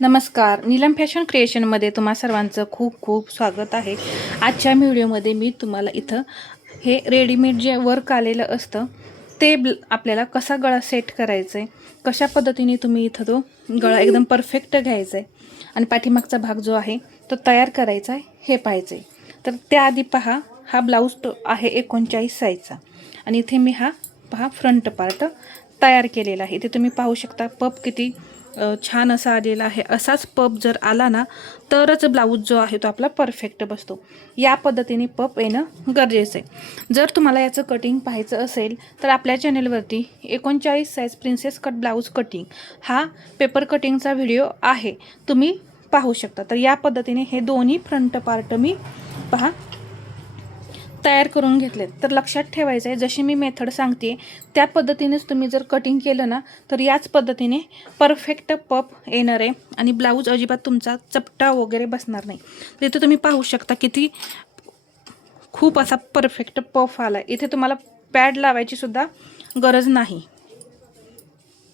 नमस्कार, नीलम फॅशन क्रिएशनमध्ये तुम्हा सर्वांचं खूप खूप स्वागत आहे। आजच्या व्हिडिओमध्ये मी तुम्हाला इथं हे रेडीमेड जे वर्क आलेलं असतं ते आपल्याला कसा गळा सेट करायचा आहे, कशा पद्धतीने तुम्ही इथं तो गळा एकदम परफेक्ट घ्यायचा आहे आणि पाठीमागचा भाग जो आहे तो तयार करायचा आहे हे पाहायचं आहे। तर त्याआधी पहा, हा ब्लाऊज आहे 39 साईजचा आणि इथे मी हा पहा फ्रंट पार्ट तयार केलेला आहे। इथे तुम्ही पाहू शकता पप किती छान असा आलेला आहे। असाच पप जर आला ना तरच ब्लाऊज जो आहे तो आपला परफेक्ट बसतो। या पद्धतीने पप येणं गरजेचं आहे। जर तुम्हाला याचं कटिंग पाहायचं असेल तर आपल्या चॅनलवरती 39 size princess cut blouse cutting हा पेपर कटिंगचा व्हिडिओ आहे, तुम्ही पाहू शकता। तर या पद्धतीने हे दोन्ही फ्रंट पार्ट मी पहा तयार करून घेतले। तर लक्षात ठेवायचं आहे, जशी मी मेथड सांगते त्या पद्धतीनेच तुम्ही जर कटिंग केलं ना तर याच पद्धतीने परफेक्ट पप येणार आहे आणि ब्लाऊज अजिबात तुमचा चपटा वगैरे बसणार नाही। तर इथे तुम्ही पाहू शकता किती खूप असा परफेक्ट पफ आला। इथे तुम्हाला पॅड लावायची सुद्धा गरज नाही।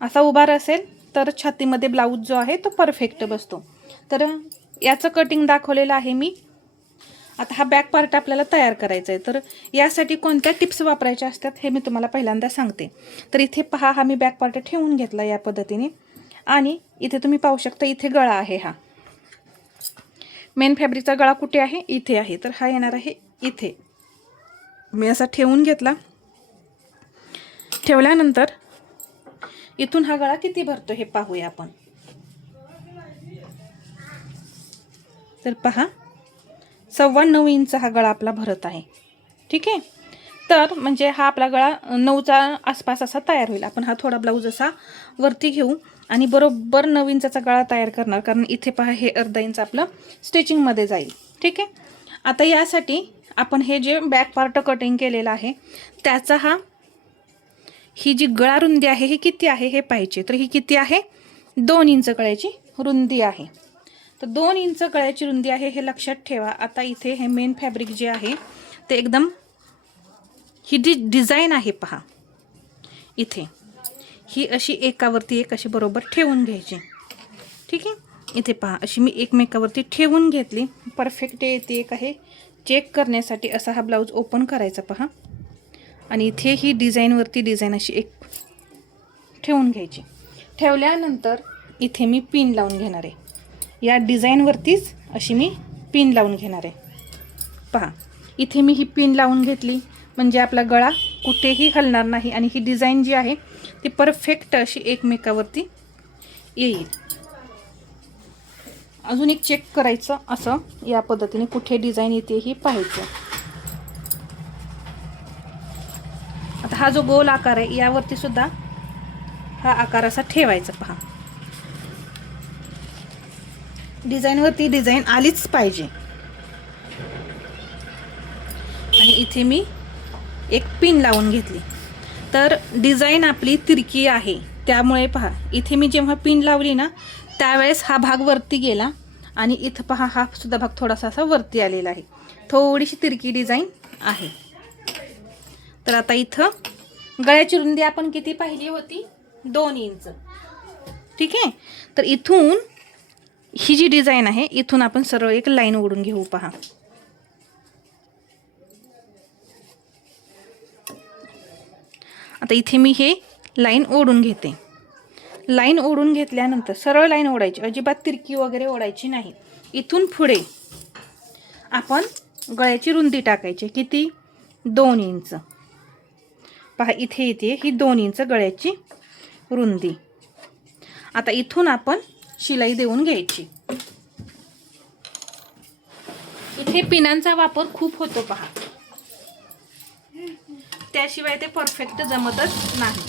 असा उभार असेल तर छातीमध्ये ब्लाऊज जो आहे तो परफेक्ट बसतो। तर याचं कटिंग दाखवलेलं आहे मी। आता हा बॅक पार्ट आपल्याला तयार करायचा आहे, तर यासाठी कोणत्या टिप्स वापरायच्या असतात हे मी तुम्हाला पहिल्यांदा सांगते। तर इथे पहा, हा मी बॅक पार्ट ठेवून घेतला या पद्धतीने आणि इथे तुम्ही पाहू शकता इथे गळा आहे। हा मेन फॅब्रिकचा गळा कुठे आहे? इथे आहे। तर हा येणार आहे इथे। मी असा ठेवून घेतला। ठेवल्यानंतर इथून हा गळा किती भरतो हे पाहूया आपण। तर पहा, 9.25 इंच हा गळा आपला भरत आहे। ठीक आहे, तर म्हणजे हा आपला गळा 9च्या आसपास असा तयार होईल। आपण हा थोडा ब्लाऊज असा वरती घेऊ आणि बरोबर 9 इंचाचा गळा तयार करणार, कारण इथे पहा हे अर्धा इंच आपलं स्टिचिंगमध्ये जाईल। ठीक आहे, आता यासाठी आपण हे जे बॅक पार्ट कटिंग केलेलं आहे त्याचा ही जी गळा रुंदी आहे ही किती आहे हे पाहिजे। तर ही किती आहे? 2 इंच गळ्याची रुंदी आहे। तर 2 इंच गळ्याची रुंदी आहे हे लक्षात ठेवा। आता इथे हे मेन फॅब्रिक जे आहे ते एकदम ही जी डिझाईन आहे पहा, इथे ही अशी एकावरती एक अशी बरोबर ठेवून घ्यायची। ठीक आहे, इथे पहा अशी मी एकमेकावरती ठेवून घेतली। परफेक्ट येते का हे चेक करण्यासाठी असा हा ब्लाऊज ओपन करायचा पहा आणि इथे ही डिझाईनवरती डिझाईन अशी एक ठेवून घ्यायची। ठेवल्यानंतर इथे मी पिन लावून घेणार आहे। या डिझाईनवरतीच अशी मी पिन लावून घेणार आहे। पहा इथे मी ही पिन लावून घेतली म्हणजे आपला गळा कुठेही हलणार नाही आणि ही डिझाईन जी आहे ती परफेक्ट अशी एकमेकावरती येईल। अजून एक चेक करायचं, असं या पद्धतीने कुठे डिझाईन येते ही पाहायचं। आता हा जो गोल आकार आहे यावरती सुद्धा हा आकार असा ठेवायचा पहा। डिझाईनवरती डिझाईन आलीच पाहिजे। आणि इथे मी एक पिन लावून घेतली। तर डिझाईन आपली तिरकी आहे त्यामुळे पहा इथे मी जेव्हा पिन लावली ना त्यावेळेस हा भाग वरती गेला आणि इथं पहा हा सुद्धा भाग थोडासा असा वरती आलेला आहे। थोडीशी तिरकी डिझाईन आहे। तर आता इथं गळ्याची रुंदी आपण किती पाहिली होती? 2 इंच। ठीक आहे, तर इथून ही जी डिझाईन आहे इथून आपण सरळ एक लाईन ओढून घेऊ पहा। आता इथे मी हे लाईन ओढून घेते। लाईन ओढून घेतल्यानंतर सरळ लाईन ओढायची, अजिबात तिरकी वगैरे ओढायची नाही। इथून पुढे आपण गळ्याची रुंदी टाकायची किती? 2 इंच। पहा इथे येते ही 2 इंच गळ्याची रुंदी। आता इथून आपण शिलाई देऊन घ्यायची। इथे पिनांचा वापर खूप होतो पहा, त्याशिवाय ते परफेक्ट जमतच नाही।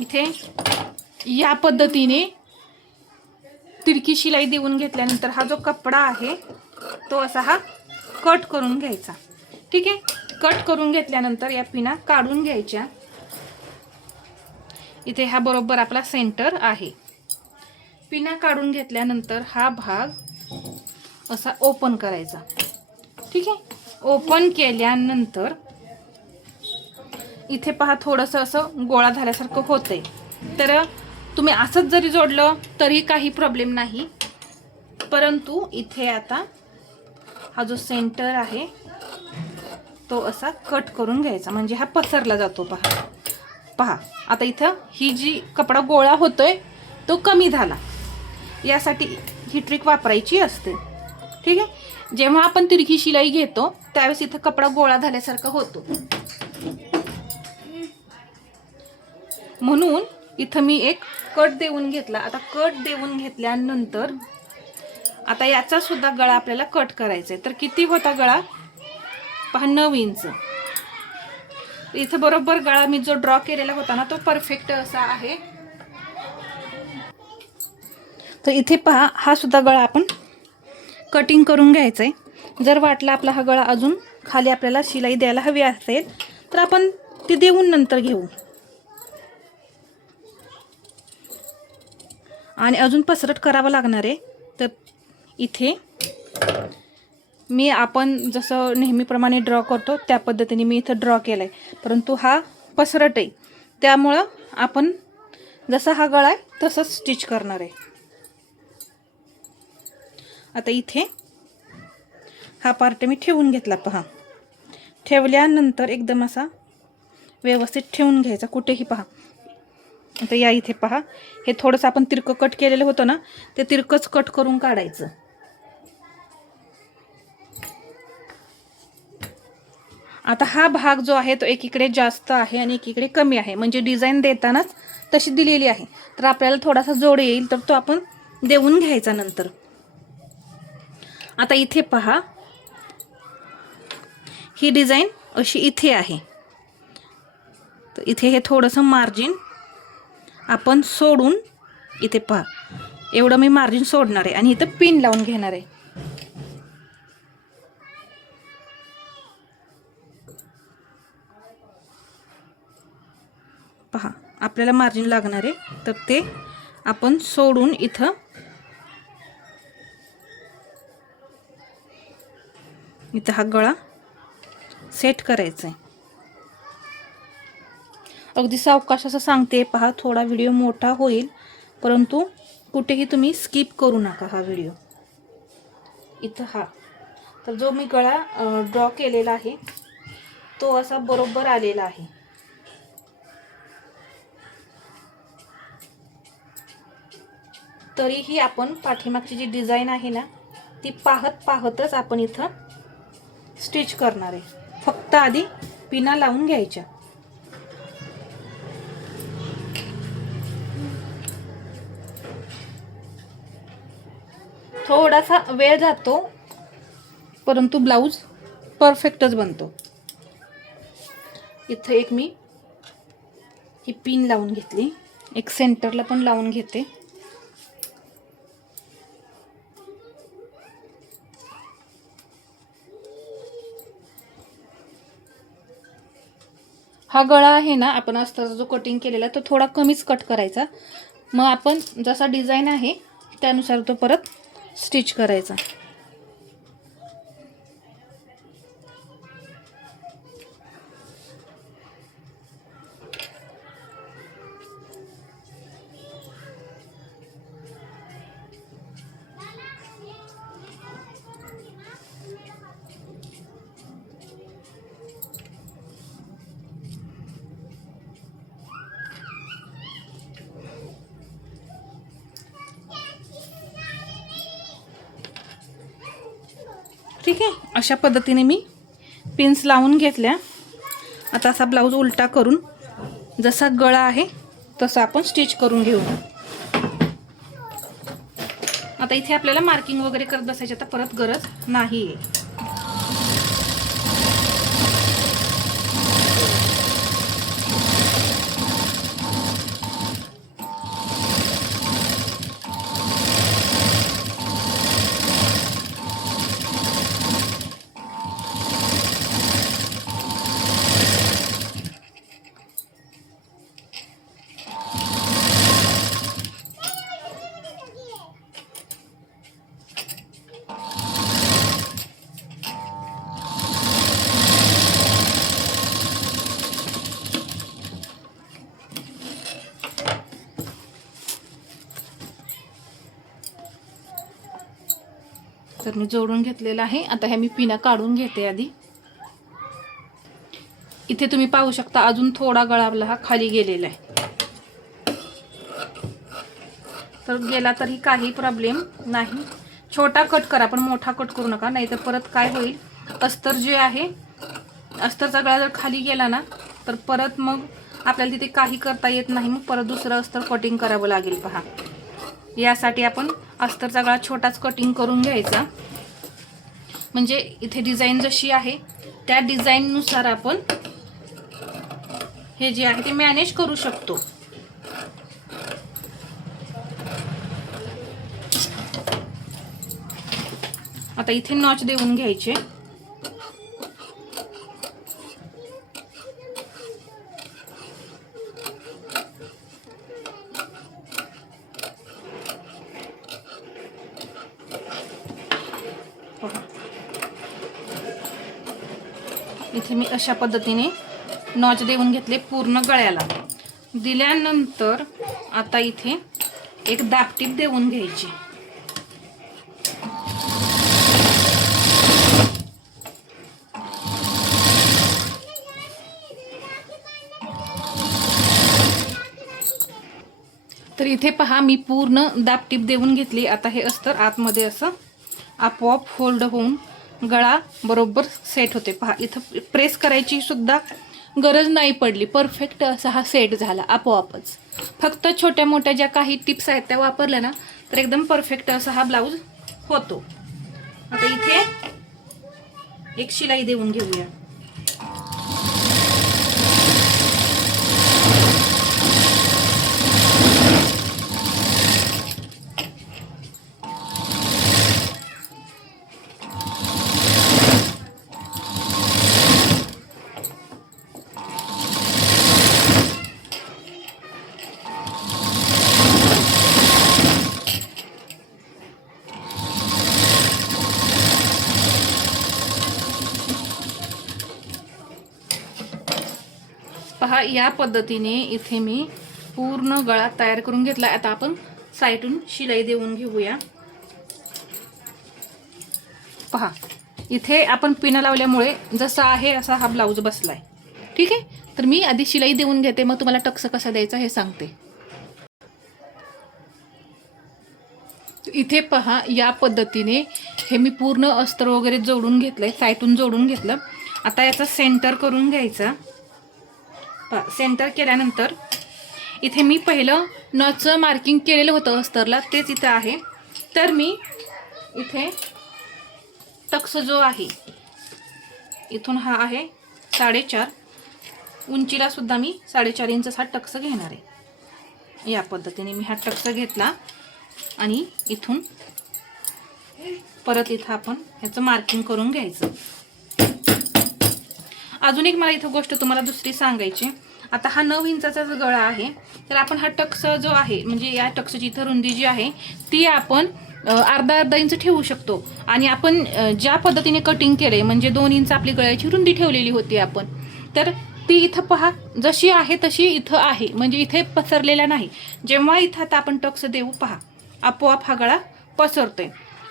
इथे या पद्धतीने तिरकी शिलाई देऊन घेतल्यानंतर हा जो कपडा आहे तो असा हा कट करून घ्यायचा। ठीक आहे, कट करून घेतल्यानंतर या पिना काढून घ्यायच्या। इथे हा बरोबर आपला सेंटर आहे। पिना काढून घेतल्यानंतर हा भाग असा ओपन करायचा। ठीक आहे, ओपन केल्यानंतर इथे पहा थोडंसं असं गोळा झाल्यासारखं होतंय, तर तुम्ही असंच जरी जोडलं तरी काही प्रॉब्लेम नाही. परंतु इथे आता हा जो सेंटर आहे तो असा कट करून घ्यायचा, म्हणजे हा पसरला जातो. पहा पहा आता इथं ही जी कपडा गोळा होतोय तो कमी झाला. यासाठी ही ट्रिक वापरायची असते. ठीक आहे. जेव्हा आपण तिरकी शिलाई घेतो त्यावेळेस इथं कपडा गोळा झाल्यासारखा होतो, म्हणून इथं मी एक कट देऊन घेतला. आता कट देऊन घेतल्यानंतर आता याचा सुद्धा गळा आपल्याला कट करायचा आहे. तर किती होता गळा पहा, 9 इंच. इथं बरोबर गळा मी जो ड्रॉ केलेला होता ना तो परफेक्ट असा आहे. तर इथे पहा हा सुद्धा गळा आपण कटिंग करून घ्यायचा आहे. जर वाटला आपला हा गळा अजून खाली आपल्याला शिलाई द्यायला हवी असेल तर आपण ती देऊन नंतर घेऊ. आणि अजून पसरट करावं लागणार आहे. तर इथे मी आपण जसं नेहमीप्रमाणे ड्रॉ करतो त्या पद्धतीने मी इथं ड्रॉ केलं आहे, परंतु हा पसरट आहे त्यामुळं आपण जसा हा गळा आहे तसंच स्टिच करणार आहे. आता इथे हा पार्ट मी ठेवून घेतला. पहा ठेवल्यानंतर एकदम असा व्यवस्थित ठेवून घ्यायचा, कुठेही. पहा आता या इथे पहा हे थोडंसं आपण तिरकं कट केलेलं होतं ना ते तिरकंच कट करून काढायचं. आता हा भाग जो आहे तो एकीकडे जास्त आहे आणि एकीकडे कमी आहे, म्हणजे डिझाईन देतानाच तशी दिलेली आहे. तर आपल्याला थोडासा जोड येईल तर तो आपण देऊन घ्यायचा नंतर. आता इथे पहा ही डिझाईन अशी इथे आहे, तर इथे हे थोडंसं मार्जिन आपण सोडून इथे पहा एवढं मी मार्जिन सोडणार आहे आणि इथं पिन लावून घेणार आहे. पहा आपल्याला मार्जिन लागणार आहे तर ते आपण सोडून इथं हा गळा सेट करायचा आहे. अगदी सावकाश असं सांगते. पहा थोडा व्हिडिओ मोठा होईल, परंतु कुठेही तुम्ही स्किप करू नका हा व्हिडिओ. इथं हा तर जो मी गळा ड्रॉ केलेला आहे तो असा बरोबर आलेला आहे. तरीही आपण पाठीमागची जी डिझाईन आहे ना ती पाहतच आपण इथं स्टिच करणार आहे. फक्त आधी पिना लावून घ्यायच्या. थोडासा वेळ जातो परंतु ब्लाऊज परफेक्टच बनतो. इथं एक मी ही पिन लावून घेतली, एक सेंटरला पण लावून घेते. हा गळा आहे ना आपण अस्तर जो कटिंग केलेला तो थोडा कमीच कट करायचा. मग आपण जसा डिझाईन आहे त्यानुसार तो परत स्टिच करायचा. ठीक आहे. अशा पद्धतीने मी पिन्स लावून घेतल्या. आता असा ब्लाऊज उलटा करून जसा गळा आहे तसा आपण स्टिच करून घेऊ. आता इथे आपल्याला मार्किंग वगैरे करत बसायची आता परत गरज नाही आहे. तर मी जोडून घेतलेला आहे. आता हे मी पिना काढून घेते आधी. इथे तुम्ही पाहू शकता अजून थोडा गळा आपला हा खाली गेलेला आहे. तर गेला तरी काही प्रॉब्लेम नाही. छोटा कट करा पण मोठा कट करू नका, नाहीतर परत काय होईल, अस्तर जे आहे अस्तरचा गळा जर खाली गेला ना तर परत मग आपल्याला तिथे काही करता येत नाही. मग परत दुसरं अस्तर कटिंग करावं लागेल. पहा, यासाठी आपण अस्तरचा गळा छोटाच कटिंग करून घ्यायचा. म्हणजे इथे डिझाईन जशी आहे त्या डिझाईननुसार आपण हे जे आहे ते मॅनेज करू शकतो. आता इथे नॉच देऊन घ्यायचे. इथे मी अशा पद्धतीने नॉच देऊन घेतले पूर्ण गळ्याला. दिल्यानंतर आता इथे एक दाबटीप देऊन घ्यायची. तर इथे पहा मी पूर्ण दाबटीप देऊन घेतली. आता हे अस्तर आतमध्ये असं आपोआप फोल्ड होऊन गळा बरोबर सेट होते. पहा, इथं प्रेस करायची सुद्धा गरज नाही पडली. परफेक्ट असा हा सेट झाला आपोआपच. फक्त छोट्या मोठ्या ज्या काही टिप्स आहेत त्या वापरल्या ना तर एकदम परफेक्ट असा हा ब्लाऊज होतो. आता इथे एक शिलाई देऊन घेऊया. पहा, या पद्धतीने इथे मी पूर्ण गळा तयार करून घेतला. आता आपण साईडून शिलाई देऊन घेऊया. पहा, इथे आपण पिन लावल्यामुळे जसा आहे असा हा ब्लाऊज बसलाय. ठीक आहे, तर मी आधी शिलाई देऊन घेते, मग तुम्हाला टक्स कसा द्यायचा हे सांगते. इथे पहा, या पद्धतीने हे मी पूर्ण अस्तर वगैरे जोडून घेतलंय, साईडून जोडून घेतलं. आता याचा सेंटर करून घ्यायचा. सेंटर केल्यानंतर इथे मी पहिलं नॉचचं मार्किंग केलेलं होतं अस्तरला, तेच इथं आहे. तर मी इथे टक्स जो आहे इथून हा आहे 4.5, उंचीला सुद्धा मी 4.5 इंच हा टक्स घेणार आहे. या पद्धतीने मी हा टक्स घेतला आणि इथून परत इथं आपण ह्याचं मार्किंग करून घ्यायचं. अजून एक मला इथं गोष्ट तुम्हाला दुसरी सांगायची. आता हा 9 इंचाचा जो गळा आहे तर आपण हा टक्स जो आहे म्हणजे या टक्सची इथं रुंदी जी आहे ती आपण अर्धा इंच ठेवू शकतो. आणि आपण ज्या पद्धतीने कटिंग केले म्हणजे 2 इंच आपली गळ्याची रुंदी ठेवलेली होती आपण, तर ती इथं पहा जशी आहे तशी इथं आहे, म्हणजे इथे पसरलेला नाही. जेव्हा इथं आता आपण टक्स देऊ पहा आपोआप हा गळा पसरतोय.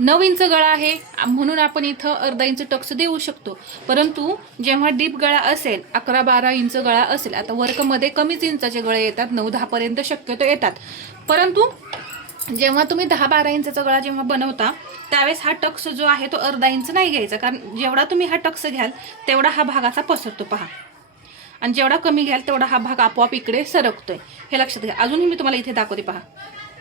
9 इंच गळा आहे म्हणून आपण इथं अर्धा इंच टक्स देऊ शकतो. परंतु जेव्हा डीप गळा असेल 11-12 इंच गळा असेल, आता वर्कमध्ये कमीच इंचाचे गळे येतात, 9-10 पर्यंत शक्यतो येतात. परंतु जेव्हा तुम्ही 10-12 इंचाचा गळा जेव्हा बनवता त्यावेळेस हा टक्स जो आहे तो अर्धा इंच नाही घ्यायचा, कारण जेवढा तुम्ही हा टक्स घ्याल तेवढा हा भागाचा पसरतो पहा, आणि जेवढा कमी घ्याल तेवढा हा भाग आपोआप इकडे सरकतोय. हे लक्षात घ्या. अजूनही मी तुम्हाला इथे दाखवते. पहा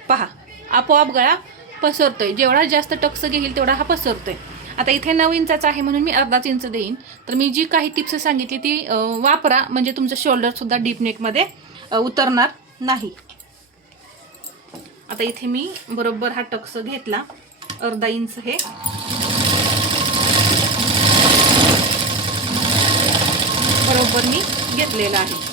पहा आपोआप गळा पसरतोय. जेवढा जास्त टक्स घेईल तेवढा हा पसरतोय. आता इथे 9 इंचाचा आहे म्हणून मी अर्धाच इंच देईन. तर मी जी काही टिप्स सांगितली ती वापरा, म्हणजे तुमचं शोल्डर सुद्धा डीप नेकमध्ये उतरणार नाही. आता इथे मी बरोबर हा टक्स घेतला, अर्धा इंच हे बरोबर मी घेतलेला आहे.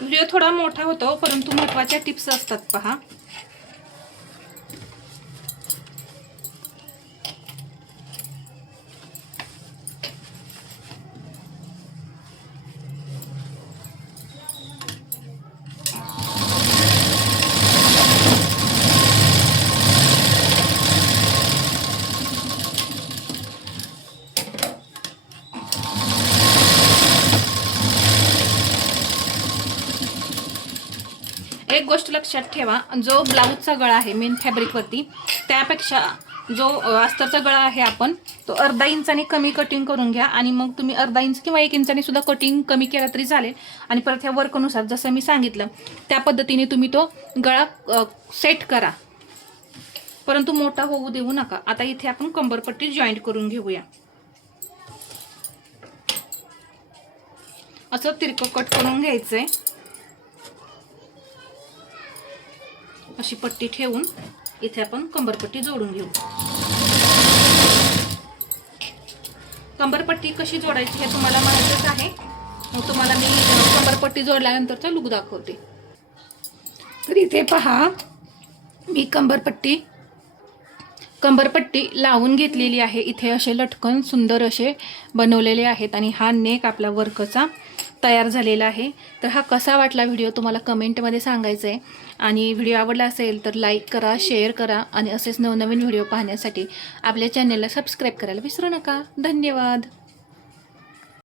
व्हिडिओ थोडा मोठा होतो परंतु महत्त्वाच्या टिप्स असतात पहा. गोष्ट लक्षात ठेवा, जो ब्लाऊजचा गळा आहे मेन फॅब्रिकवरती त्यापेक्षा जो अस्तरचा गळा आहे आपण तो अर्धा इंचाने कमी कटिंग करून घ्या आणि मग तुम्ही अर्धा इंच किंवा 1 इंचाने सुद्धा कटिंग कमी केला तरी चालेल. आणि परत ह्या वर्कनुसार जसं मी सांगितलं त्या पद्धतीने तुम्ही तो गळा सेट करा, परंतु मोठा होऊ देऊ नका. आता इथे आपण कंबरपट्टी जॉईंट करून घेऊया. असं तिरकं कट करून घ्यायचंय. अशी पट्टी ठेवून इथे आपण कंबरपट्टी जोडून घेऊ. कंबरपट्टी कशी जोडायची हे तुम्हाला माहितच आहे. मग तुम्हाला मी कंबरपट्टी जोडल्यानंतरचा लुक दाखवते. तर इथे पहा, मी कंबरपट्टी लावून घेतलेली आहे. इथे असे लटकन सुंदर असे बनवलेले आहेत आणि हा नेक आपला वर्कचा तयार झालेला आहे. तर हा कसा वाटला व्हिडिओ तुम्हाला कमेंटमध्ये सांगायचं आहे. आणि व्हिडिओ आवडला असेल तर लाईक करा, शेअर करा आणि असेच नवनवीन व्हिडिओ पाहण्यासाठी आपल्या चॅनलला सबस्क्राईब करायला विसरू नका. धन्यवाद.